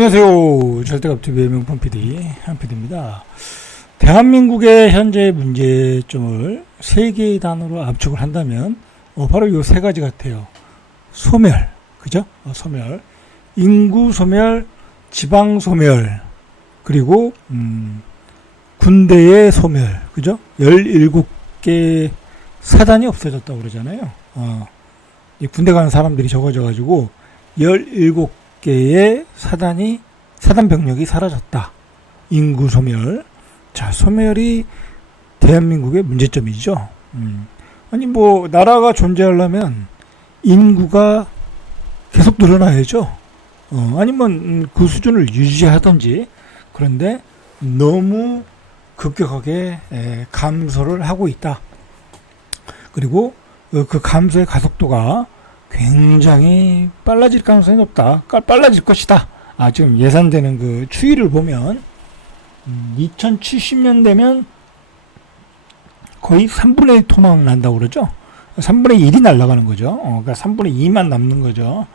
안녕하세요. 절대갑TV의 명품 PD 한PD입니다. 대한민국의 현재 문제점을 세 개의 단어로 압축을 한다면 바로 이 세 가지 같아요. 소멸, 그죠? 소멸, 인구 소멸, 지방 소멸, 그리고 군대의 소멸, 그죠? 17개 사단이 없어졌다고 그러잖아요. 이 군대 가는 사람들이 적어져가지고 17개의 사단 병력이 사라졌다. 인구 소멸. 자, 소멸이 대한민국의 문제점이죠. 아니, 나라가 존재하려면 인구가 계속 늘어나야죠. 아니면 그 수준을 유지하든지. 그런데 너무 급격하게 감소를 하고 있다. 그리고 그 감소의 가속도가 굉장히 빨라질 가능성이 높다. 빨라질 것이다. 지금 예상되는 그 추이를 보면 2070년 되면 거의 3분의 1 토막 난다고 그러죠. 3분의 1이 날아가는 거죠. 그러니까 3분의 2만 남는 거죠.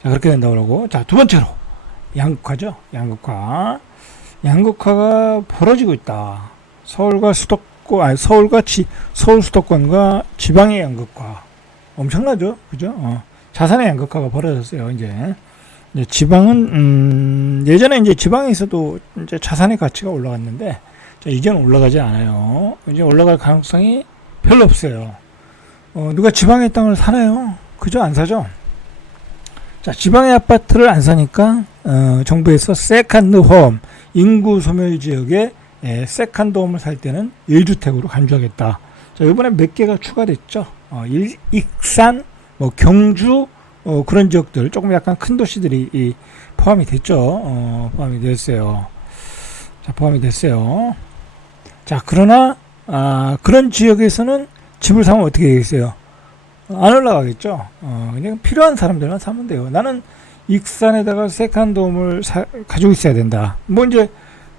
자, 그렇게 된다고 그러고. 자, 두 번째로 양극화죠. 양극화가 벌어지고 있다. 서울 수도권과 지방의 양극화. 엄청나죠? 그죠? 자산의 양극화가 벌어졌어요, 이제. 지방은, 예전에 이제 지방에서도 이제 자산의 가치가 올라갔는데, 이제는 올라가지 않아요. 이제 올라갈 가능성이 별로 없어요. 누가 지방의 땅을 사나요? 그죠? 안 사죠? 자, 지방의 아파트를 안 사니까, 정부에서 세컨드 홈, 인구 소멸 지역에 세컨드 홈을 살 때는 1주택으로 간주하겠다. 자, 이번에 몇 개가 추가됐죠? 익산, 경주, 그런 지역들, 조금 약간 큰 도시들이 포함이 됐죠. 포함이 됐어요. 자, 포함이 됐어요. 자, 그러나, 그런 지역에서는 집을 사면 어떻게 되겠어요? 안 올라가겠죠. 그냥 필요한 사람들만 사면 돼요. 나는 익산에다가 세컨드홈을 가지고 있어야 된다. 이제,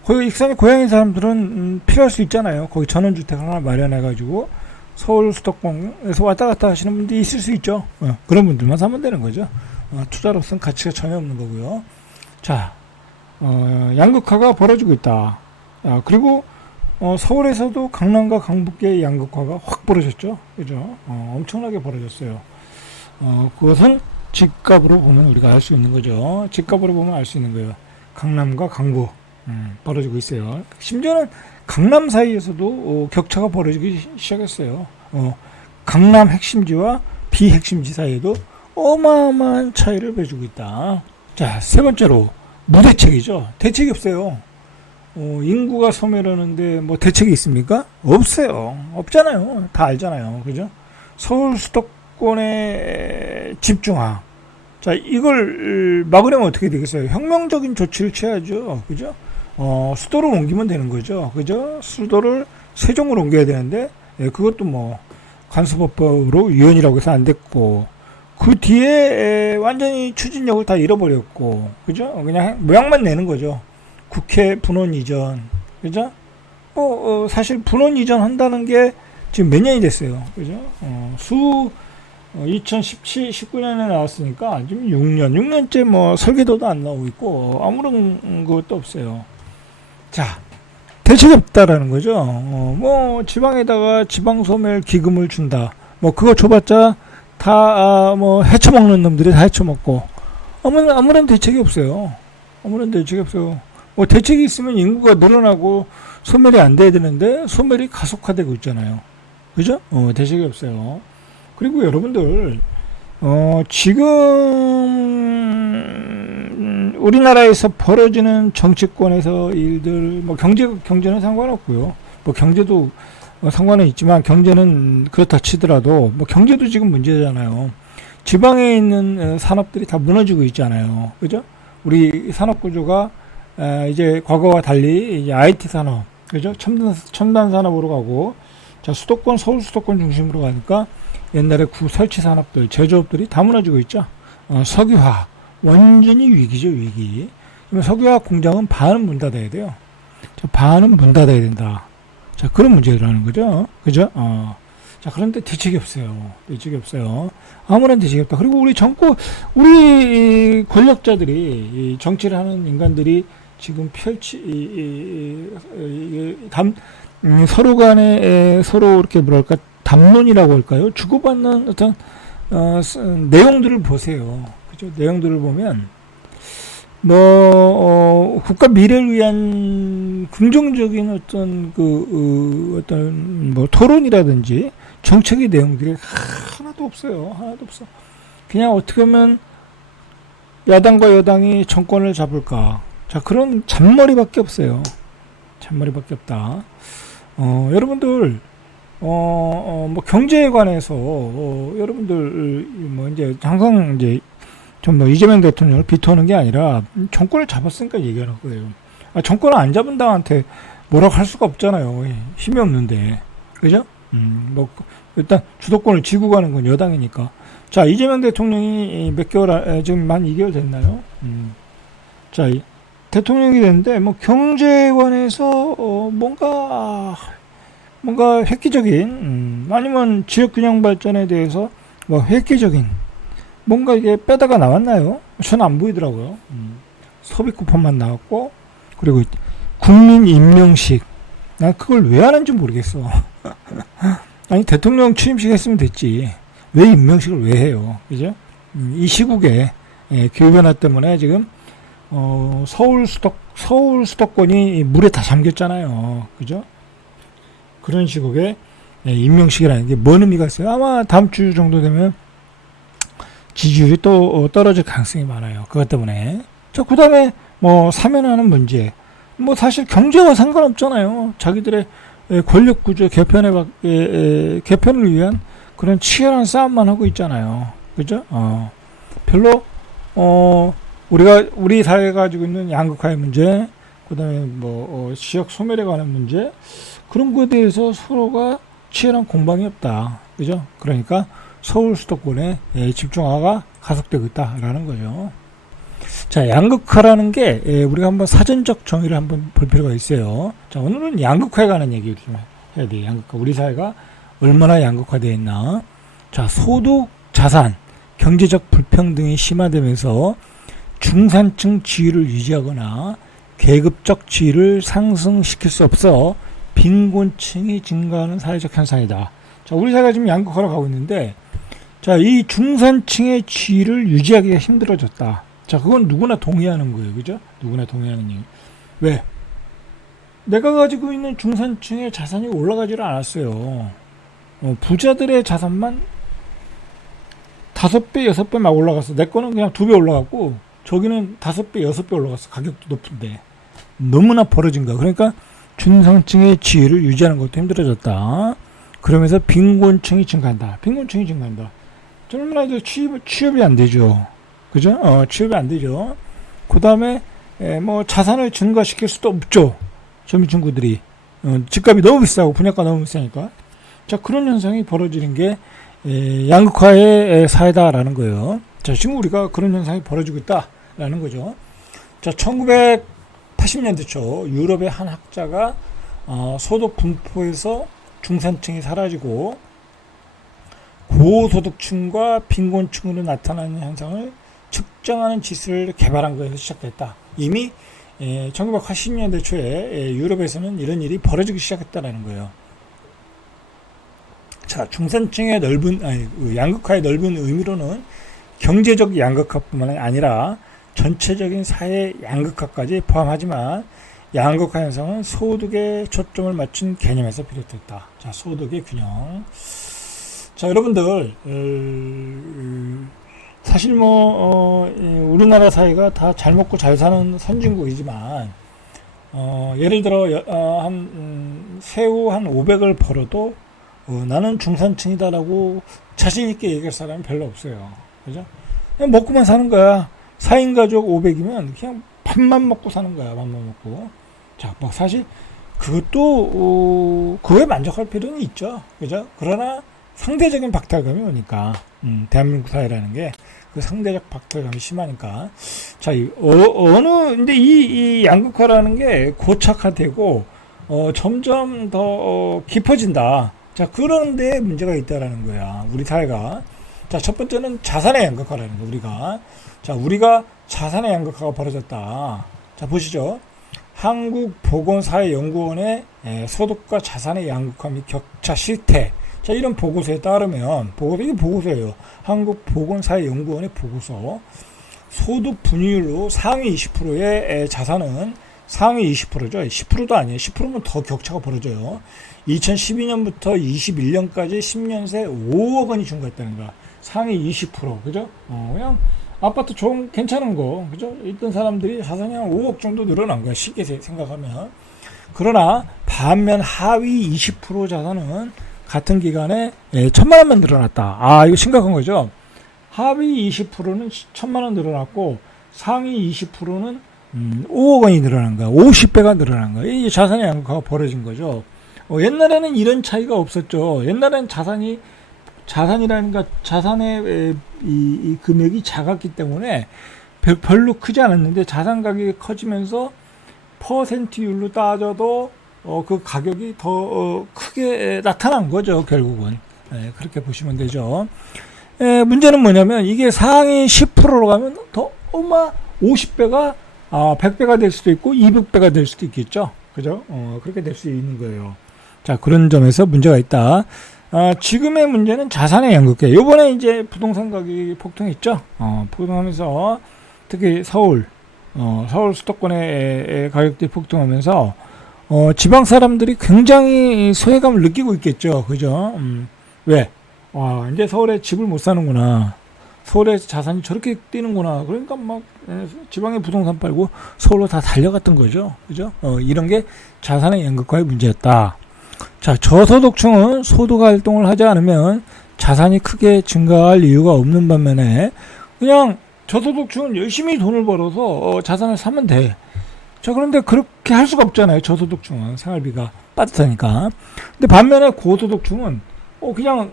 거기 익산이 고향인 사람들은 필요할 수 있잖아요. 거기 전원주택 하나 마련해가지고, 서울 수도권에서 왔다 갔다 하시는 분들이 있을 수 있죠. 그런 분들만 사면 되는 거죠. 투자로서는 가치가 전혀 없는 거고요. 자, 양극화가 벌어지고 있다. 그리고 서울에서도 강남과 강북의 양극화가 확 벌어졌죠. 그죠? 엄청나게 벌어졌어요. 그것은 집값으로 보면 우리가 알 수 있는 거죠. 집값으로 보면 알 수 있는 거예요. 강남과 강북 벌어지고 있어요. 심지어는 강남 사이에서도 격차가 벌어지기 시작했어요. 강남 핵심지와 비핵심지 사이에도 어마어마한 차이를 보여주고 있다. 자, 세 번째로 무대책이죠. 대책이 없어요. 인구가 소멸하는데 대책이 있습니까? 없어요. 없잖아요. 다 알잖아요. 그죠? 서울 수도권의 집중화. 자, 이걸 막으려면 어떻게 되겠어요? 혁명적인 조치를 취해야죠. 그죠? 수도를 옮기면 되는 거죠. 그죠? 수도를 세종으로 옮겨야 되는데, 그것도 간수법으로 위헌이라고 해서 안 됐고, 그 뒤에 완전히 추진력을 다 잃어버렸고, 그죠? 그냥 모양만 내는 거죠. 국회 분원 이전, 그죠? 사실 분원 이전 한다는 게 지금 몇 년이 됐어요. 그죠? 2017, 19년에 나왔으니까 지금 6년째 설계도도 안 나오고 있고, 아무런 것도 없어요. 자, 대책이 없다라는 거죠. 지방에다가 지방소멸 기금을 준다. 그거 줘봤자 다, 헤쳐먹는 놈들이 다 헤쳐먹고, 아무런 대책이 없어요. 아무런 대책이 없어요. 대책이 있으면 인구가 늘어나고 소멸이 안 돼야 되는데, 소멸이 가속화되고 있잖아요. 그죠? 대책이 없어요. 그리고 여러분들, 지금 우리나라에서 벌어지는 정치권에서 일들, 경제는 상관없고요. 경제도 상관은 있지만 경제는 그렇다 치더라도 경제도 지금 문제잖아요. 지방에 있는 산업들이 다 무너지고 있잖아요. 그죠? 우리 산업 구조가 이제 과거와 달리 이제 IT 산업, 그죠? 첨단 산업으로 가고, 자, 서울 수도권 중심으로 가니까 옛날에 설치 산업들, 제조업들이 다 무너지고 있죠. 석유화, 완전히 위기죠, 위기. 그러면 석유화학 공장은 반은 문 닫아야 돼요. 반은 문 닫아야 된다. 자, 그런 문제라는 거죠. 그죠? 자, 그런데 대책이 없어요. 대책이 없어요. 아무런 대책이 없다. 그리고 우리 정권, 우리 권력자들이, 이 정치를 하는 인간들이 지금 서로 간에, 서로 이렇게 뭐랄까, 담론이라고 할까요? 주고받는 어떤, 내용들을 보세요. 그죠? 내용들을 보면, 국가 미래를 위한 긍정적인 어떤 어떤 토론이라든지 정책의 내용들이 하나도 없어요. 하나도 없어. 그냥 어떻게 하면 야당과 여당이 정권을 잡을까. 자, 그런 잔머리밖에 없어요. 잔머리밖에 없다. 여러분들, 경제에 관해서, 여러분들, 이제 항상 이제 이재명 대통령을 비토하는 게 아니라 정권을 잡았으니까 얘기하는 거예요. 정권을 안 잡은 당한테 뭐라고 할 수가 없잖아요. 힘이 없는데. 그죠? 일단 주도권을 쥐고 가는 건 여당이니까. 자, 이재명 대통령이 몇 개월, 지금 만 2개월 됐나요? 자, 대통령이 됐는데, 경제에 관해서, 뭔가 획기적인, 아니면 지역균형 발전에 대해서 획기적인, 뭔가 이게 빼다가 나왔나요? 저는 안 보이더라고요. 소비 쿠폰만 나왔고, 그리고 국민 임명식. 난 그걸 왜 하는지 모르겠어. 아니, 대통령 취임식 했으면 됐지. 왜 임명식을 왜 해요? 그죠? 이 시국에, 기후변화 때문에 지금, 서울 수도권이 물에 다 잠겼잖아요. 그죠? 그런 시국에, 임명식이라는 게 뭔 의미가 있어요? 아마 다음 주 정도 되면, 지지율이 또 떨어질 가능성이 많아요. 그것 때문에. 자, 그 다음에 사면하는 문제. 사실 경제와 상관없잖아요. 자기들의 권력 구조 개편을 위한 그런 치열한 싸움만 하고 있잖아요. 그죠? 별로, 우리 사회가 가지고 있는 양극화의 문제, 그 다음에 지역 소멸에 관한 문제, 그런 거에 대해서 서로가 치열한 공방이 없다. 그죠? 그러니까, 서울 수도권에 집중화가 가속되고 있다라는 거죠. 자, 양극화라는 게 우리가 한번 사전적 정의를 한번 볼 필요가 있어요. 자, 오늘은 양극화에 관한 얘기를 좀 해야 돼요. 양극화. 우리 사회가 얼마나 양극화되어 있나. 자, 소득, 자산, 경제적 불평등이 심화되면서 중산층 지위를 유지하거나 계급적 지위를 상승시킬 수 없어 빈곤층이 증가하는 사회적 현상이다. 자, 우리 사회가 지금 양극화로 가고 있는데, 자, 이 중산층의 지위를 유지하기가 힘들어졌다. 자, 그건 누구나 동의하는 거예요. 그죠? 누구나 동의하는 얘기. 왜? 내가 가지고 있는 중산층의 자산이 올라가지를 않았어요. 부자들의 자산만 5배, 6배 막 올라갔어. 내 거는 그냥 2배 올라갔고, 저기는 5배, 6배 올라갔어. 가격도 높은데. 너무나 벌어진 거야. 그러니까 중산층의 지위를 유지하는 것도 힘들어졌다. 그러면서 빈곤층이 증가한다. 빈곤층이 증가한다. 젊은 취업이 안 되죠. 그죠? 취업이 안 되죠. 그 다음에, 자산을 증가시킬 수도 없죠. 젊은 친구들이. 집값이 너무 비싸고, 분양가 너무 비싸니까. 자, 그런 현상이 벌어지는 게, 양극화의 사회다라는 거예요. 자, 지금 우리가 그런 현상이 벌어지고 있다라는 거죠. 자, 1980년대 초 유럽의 한 학자가, 소득 분포에서 중산층이 사라지고 고소득층과 빈곤층으로 나타나는 현상을 측정하는 지수를 개발한 것에서 시작됐다. 이미 1980년대 초에 유럽에서는 이런 일이 벌어지기 시작했다는 거예요. 자, 중산층의 양극화의 넓은 의미로는 경제적 양극화뿐만 아니라 전체적인 사회 양극화까지 포함하지만 양극화 현상은 소득에 초점을 맞춘 개념에서 비롯됐다. 자, 소득의 균형. 자, 여러분들, 사실 우리나라 사회가 다 잘 먹고 잘 사는 선진국이지만, 예를 들어, 새우 한 500을 벌어도, 나는 중산층이다라고 자신있게 얘기할 사람은 별로 없어요. 그죠? 그냥 먹고만 사는 거야. 4인 가족 500이면 그냥 밥만 먹고 사는 거야. 밥만 먹고. 자, 사실, 그거에 만족할 필요는 있죠. 그죠? 그러나, 상대적인 박탈감이 오니까, 대한민국 사회라는 게, 그 상대적 박탈감이 심하니까. 자, 근데 이 양극화라는 게 고착화되고, 점점 더 깊어진다. 자, 그런데 문제가 있다라는 거야. 우리 사회가. 자, 첫 번째는 자산의 양극화라는 거, 우리가 자산의 양극화가 벌어졌다. 자, 보시죠. 한국보건사회연구원의 소득과 자산의 양극화 및 격차 실태. 자, 이런 보고서에 따르면, 이게 보고서예요. 한국보건사회연구원의 보고서. 소득 분위율로 상위 20%의 자산은 상위 20%죠. 10%도 아니에요. 10%면 더 격차가 벌어져요. 2012년부터 21년까지 10년 새 5억 원이 증가했다는 거야. 상위 20%. 그죠? 그냥 아파트 좀 괜찮은 거. 그죠? 있던 사람들이 자산이 한 5억 정도 늘어난 거야. 쉽게 생각하면. 그러나 반면 하위 20% 자산은 같은 기간에 1,000만 원만 늘어났다. 아, 이거 심각한 거죠. 하위 20%는 1,000만 원 늘어났고 상위 20%는 5억 원이 늘어난 거야. 50배가 늘어난 거야. 이게 자산의 양극화가 벌어진 거죠. 옛날에는 이런 차이가 없었죠. 옛날에는 자산이라는 자산의 이 금액이 작았기 때문에 별로 크지 않았는데 자산 가격이 커지면서 퍼센트율로 따져도 그 가격이 더 크게 나타난 거죠. 결국은. 그렇게 보시면 되죠. 문제는 뭐냐면 이게 상위 10%로 가면 더 50배가 100배가 될 수도 있고 200배가 될 수도 있겠죠. 그죠? 그렇게 될 수 있는 거예요. 자, 그런 점에서 문제가 있다. 지금의 문제는 자산의 양극화. 요번에 이제 부동산 가격이 폭등했죠. 폭등하면서 특히 서울 수도권의 가격들이 폭등하면서 지방 사람들이 굉장히 소외감을 느끼고 있겠죠. 그죠? 왜? 이제 서울에 집을 못 사는구나. 서울에 자산이 저렇게 뛰는구나. 그러니까 막 지방에 부동산 팔고 서울로 다 달려갔던 거죠. 그죠? 이런 게 자산의 양극화의 문제였다. 자, 저소득층은 소득 활동을 하지 않으면 자산이 크게 증가할 이유가 없는 반면에 그냥 저소득층은 열심히 돈을 벌어서 자산을 사면 돼. 자, 그런데 그렇게 할 수가 없잖아요. 저소득층은 생활비가 빠듯하니까. 근데 반면에 고소득층은 그냥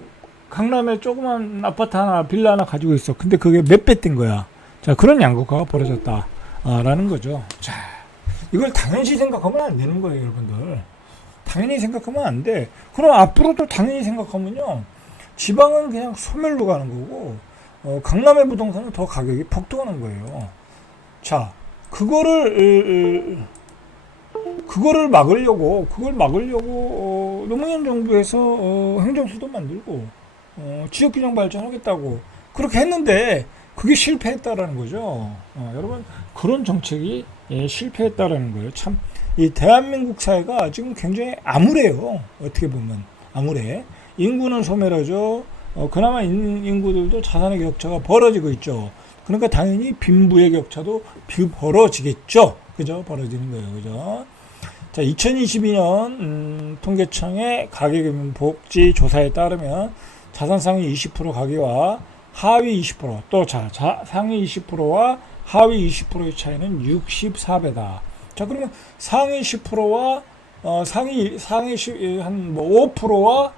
강남에 조그만 아파트 하나, 빌라 하나 가지고 있어. 근데 그게 몇 배 뛴 거야. 자, 그런 양극화가 벌어졌다. 라는 거죠. 자, 이걸 당연시 생각하면 안 되는 거예요, 여러분들. 당연히 생각하면 안 돼. 그럼 앞으로도 당연히 생각하면요. 지방은 그냥 소멸로 가는 거고, 강남의 부동산은 더 가격이 폭등하는 거예요. 자, 그거를 막으려고 노무현 정부에서 행정수도 만들고 지역균형 발전하겠다고 그렇게 했는데 그게 실패했다라는 거죠. 여러분, 그런 정책이 실패했다라는 거예요. 참, 이 대한민국 사회가 지금 굉장히 암울해요. 어떻게 보면 암울해. 인구는 소멸하죠. 그나마 인구들도 자산의 격차가 벌어지고 있죠. 그러니까 당연히 빈부의 격차도 벌어지겠죠. 그죠? 벌어지는 거예요. 그죠? 자, 2022년 통계청의 가계복지 조사에 따르면 자산 상위 20% 가계와 하위 20%, 또 상위 20%와 하위 20%의 차이는 64배다. 자, 그러면 상위 10%와 상위 한 5%와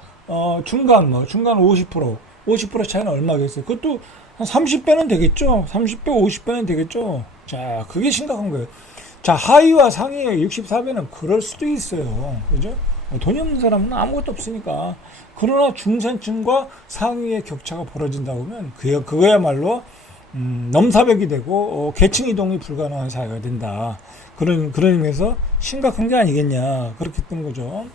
중간 50% 차이는 얼마겠어요? 그것도 한 30배는 되겠죠? 30배, 50배는 되겠죠? 자, 그게 심각한 거예요. 자, 하위와 상위의 64배는 그럴 수도 있어요. 그죠? 돈이 없는 사람은 아무것도 없으니까. 그러나 중산층과 상위의 격차가 벌어진다고 하면 그거야말로 넘사벽이 되고 계층 이동이 불가능한 사회가 된다. 그런 의미에서 심각한 게 아니겠냐. 그렇게 뜬 거죠.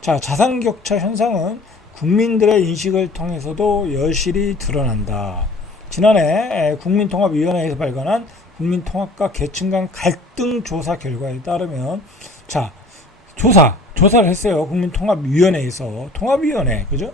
자, 자산 격차 현상은 국민들의 인식을 통해서도 여실히 드러난다. 지난해 국민통합위원회에서 발간한 국민통합과 계층 간 갈등 조사 결과에 따르면, 자, 조사를 했어요. 국민통합위원회에서. 통합위원회, 그죠?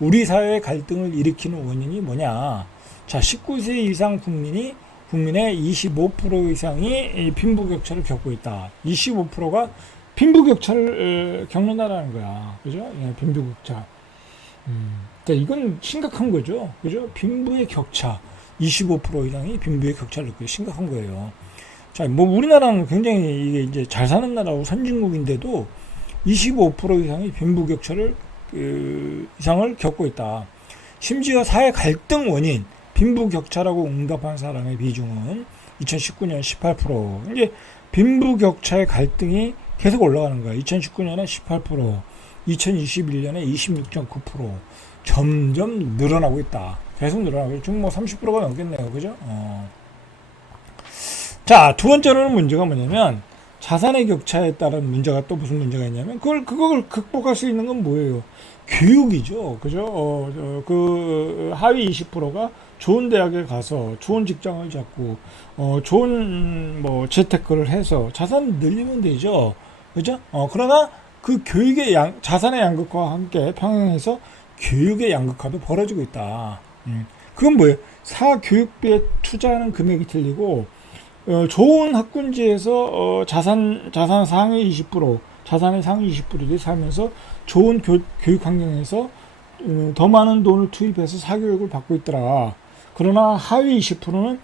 우리 사회의 갈등을 일으키는 원인이 뭐냐? 자, 19세 이상 국민의 25% 이상이 빈부격차를 겪고 있다. 25%가 빈부격차를 겪는다라는 거야. 그죠? 빈부격차. 이건 심각한 거죠. 그죠? 빈부의 격차. 25% 이상이 빈부의 격차를 겪고 심각한 거예요. 자, 우리나라는 굉장히 이게 이제 잘 사는 나라고 선진국인데도 25% 이상이 빈부격차를 이상을 겪고 있다. 심지어 사회 갈등 원인, 빈부격차라고 응답한 사람의 비중은 2019년 18%. 이제 빈부격차의 갈등이 계속 올라가는 거야. 2019년에 18%, 2021년에 26.9% 점점 늘어나고 있다. 계속 늘어나고 있죠. 지금 뭐 30%가 넘겠네요. 그죠? 자, 두 번째로는 문제가 뭐냐면 자산의 격차에 따른 문제가 또 무슨 문제가 있냐면 그걸 극복할 수 있는 건 뭐예요? 교육이죠. 그죠? 그 하위 20%가 좋은 대학에 가서 좋은 직장을 잡고 좋은 뭐 재테크를 해서 자산을 늘리면 되죠. 그죠? 그러나 그 교육의 자산의 양극화와 함께 평행해서 교육의 양극화도 벌어지고 있다. 그건 뭐예요? 사교육비에 투자하는 금액이 틀리고 좋은 학군지에서 자산 상위 20%, 자산의 상위 20%들이 살면서 좋은 교육 환경에서 더 많은 돈을 투입해서 사교육을 받고 있더라. 그러나 하위 20%는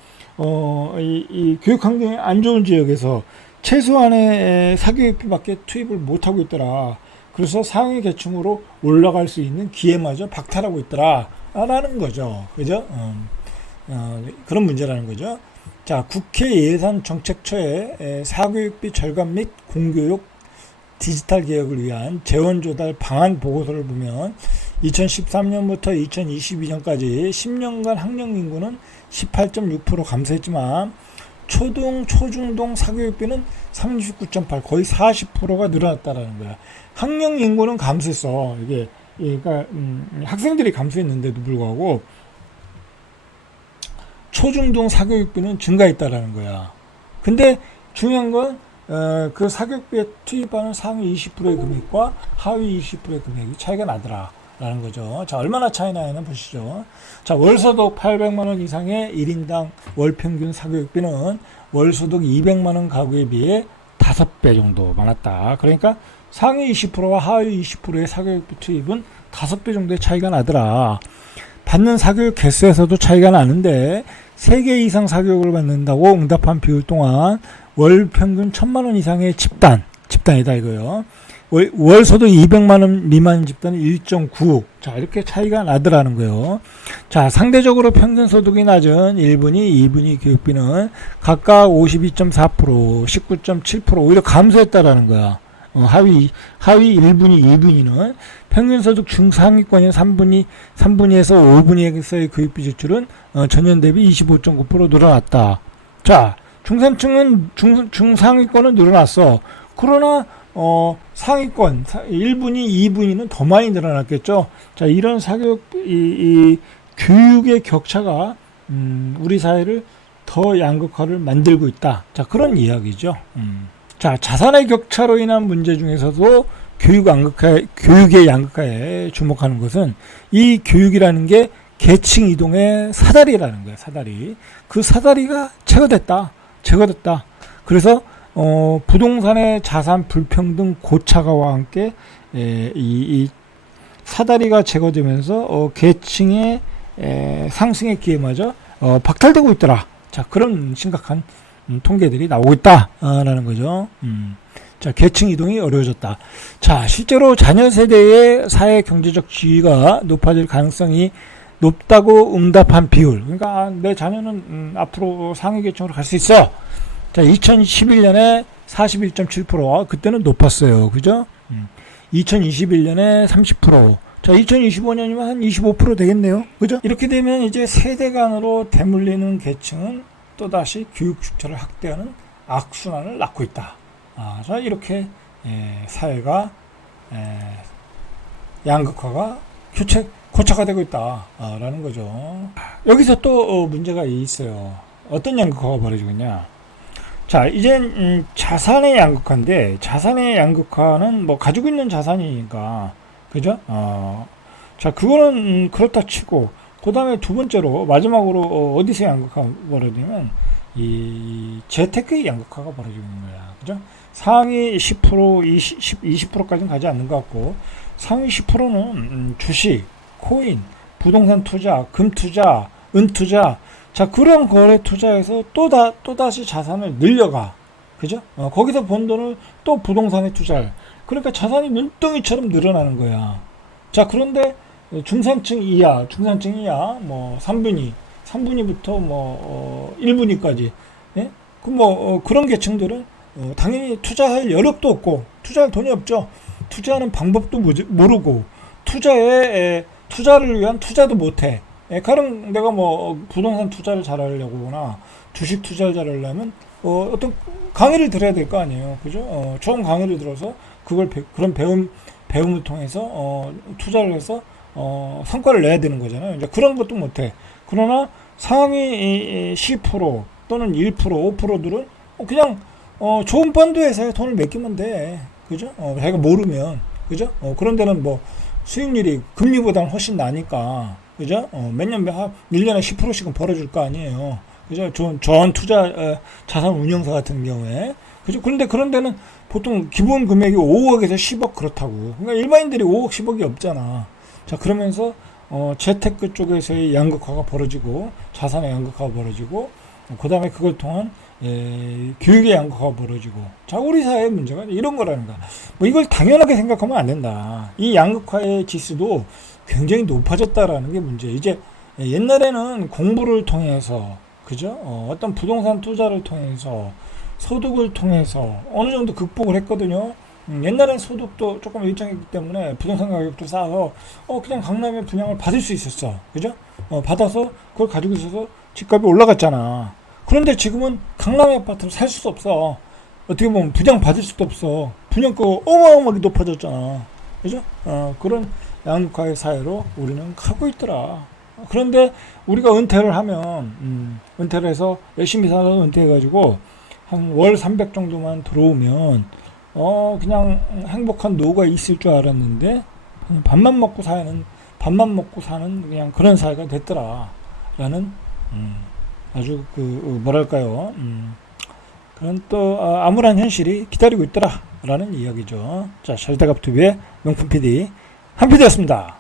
이 교육 환경이 안 좋은 지역에서 최소한의 사교육비밖에 투입을 못하고 있더라. 그래서 상위 계층으로 올라갈 수 있는 기회마저 박탈하고 있더라. 라는 거죠. 그죠? 그런 문제라는 거죠. 자, 국회 예산정책처의 사교육비 절감 및 공교육 디지털 개혁을 위한 재원 조달 방안 보고서를 보면 2013년부터 2022년까지 10년간 학령 인구는 18.6% 감소했지만 초등, 초중등 사교육비는 39.8, 거의 40%가 늘어났다라는 거야. 학령 인구는 감소했어. 이게 그러니까 학생들이 감소했는데도 불구하고 초중등 사교육비는 증가했다라는 거야. 근데 중요한 건 그 사교육비에 투입하는 상위 20%의 금액과 하위 20%의 금액이 차이가 나더라. 라는 거죠. 자, 얼마나 차이 나냐는 보시죠. 자, 월소득 800만원 이상의 1인당 월평균 사교육비는 월소득 200만원 가구에 비해 5배 정도 많았다. 그러니까 상위 20%와 하위 20%의 사교육비 투입은 5배 정도의 차이가 나더라. 받는 사교육 개수에서도 차이가 나는데 3개 이상 사교육을 받는다고 응답한 비율 동안 월 평균 1000만원 이상의 집단이다 이거요. 월 소득 200만원 미만 집단은 1.9. 자, 이렇게 차이가 나더라는 거예요. 자, 상대적으로 평균 소득이 낮은 1분위, 2분위 교육비는 각각 52.4%, 19.7% 오히려 감소했다라는 거야. 하위 1분위, 2분위는 평균 소득 중상위권인 3분위에서 5분위에서의 교육비 지출은 전년 대비 25.9% 늘어났다. 자, 중산층은 중상위권은 늘어났어. 그러나 상위권 1분위, 2분위는 더 많이 늘어났겠죠. 자, 이런 사교육 이 교육의 격차가 우리 사회를 더 양극화를 만들고 있다. 자, 그런 이야기죠. 자, 자산의 격차로 인한 문제 중에서도 교육의 양극화에 주목하는 것은 이 교육이라는 게 계층 이동의 사다리라는 거예요. 사다리. 그 사다리가 제거됐다. 그래서 부동산의 자산 불평등 고차가와 함께 이 사다리가 제거되면서 계층의 상승의 기회마저 박탈되고 있더라. 자, 그런 심각한 통계들이 나오고 있다라는 거죠. 자, 계층 이동이 어려워졌다. 자, 실제로 자녀 세대의 사회 경제적 지위가 높아질 가능성이 높다고 응답한 비율. 그러니까 내 자녀는 앞으로 상위 계층으로 갈 수 있어. 자, 2011년에 41.7%. 그때는 높았어요. 그죠? 2021년에 30%. 자, 2025년이면 한 25% 되겠네요. 그죠? 이렇게 되면 이제 세대 간으로 대물리는 계층은 또다시 교육 축제를 확대하는 악순환을 낳고 있다. 자, 이렇게 사회가 양극화가 고착화되고 있다라는 거죠. 여기서 또 문제가 있어요. 어떤 양극화가 벌어지고 있냐? 자, 이젠 자산의 양극화인데 자산의 양극화는 뭐 가지고 있는 자산이니까 그죠? 자, 그거는 그렇다 치고 그 다음에 두 번째로 마지막으로 어디서 양극화가 벌어지냐면 이 재테크의 양극화가 벌어지고 있는 거야. 그죠? 상위 10%, 20%까지는 가지 않는 것 같고 상위 10%는 주식, 코인, 부동산 투자, 금 투자, 은 투자. 자, 그런 거래 투자에서 또다시 자산을 늘려가. 그죠? 거기서 번 돈을 또 부동산에 투자를. 그러니까 자산이 눈덩이처럼 늘어나는 거야. 자, 그런데 중산층 이하, 뭐 3분위부터 뭐 1분위까지. 예? 그런 계층들은 당연히 투자할 여력도 없고 투자할 돈이 없죠. 투자하는 방법도 모르고 투자를 위한 투자도 못해. 가령 내가 뭐 부동산 투자를 잘하려거나 주식 투자를 잘하려면 어떤 강의를 들어야 될 거 아니에요, 그죠? 좋은 강의를 들어서 그런 배움을 통해서 투자를 해서 성과를 내야 되는 거잖아요. 이제 그런 것도 못해. 그러나 상위 10% 또는 1%, 5%들은 그냥 좋은 펀드에서 돈을 맡기면 돼, 그죠? 자기가 모르면, 그죠? 그런 데는 뭐 수익률이 금리보다는 훨씬 나니까, 그죠? 매년 1년에 10%씩은 벌어줄 거 아니에요, 그죠? 좋은 투자 자산 운용사 같은 경우에, 그죠? 그런데 그런 데는 보통 기본 금액이 5억에서 10억 그렇다고. 그러니까 일반인들이 5억, 10억이 없잖아. 자, 그러면서 재테크 쪽에서의 양극화가 벌어지고 자산의 양극화가 벌어지고 그 다음에 그걸 통한 교육의 양극화가 벌어지고, 자, 우리 사회의 문제가 이런 거라는 거야. 뭐 이걸 당연하게 생각하면 안 된다. 이 양극화의 지수도 굉장히 높아졌다라는 게 문제예요. 이제 옛날에는 공부를 통해서, 그죠? 어떤 부동산 투자를 통해서 소득을 통해서 어느 정도 극복을 했거든요. 옛날엔 소득도 조금 일정했기 때문에 부동산 가격도 싸서 그냥 강남에 분양을 받을 수 있었어, 그죠? 받아서 그걸 가지고 있어서 집값이 올라갔잖아. 그런데 지금은 강남의 아파트를 살 수도 없어. 어떻게 보면 분양 받을 수도 없어. 분양가가 어마어마하게 높아졌잖아, 그죠? 그런 양극화의 사회로 우리는 가고 있더라. 그런데 우리가 은퇴를 하면 은퇴를 해서 열심히 살아서 은퇴해가지고 한 월 300 정도만 들어오면 그냥 행복한 노후가 있을 줄 알았는데 그냥 밥만 먹고 사는 그냥 그런 사회가 됐더라 라는 아주 뭐랄까요, 그런 또 암울한 현실이 기다리고 있더라 라는 이야기죠. 자, 샬대갑TV의 명품 PD 한PD였습니다.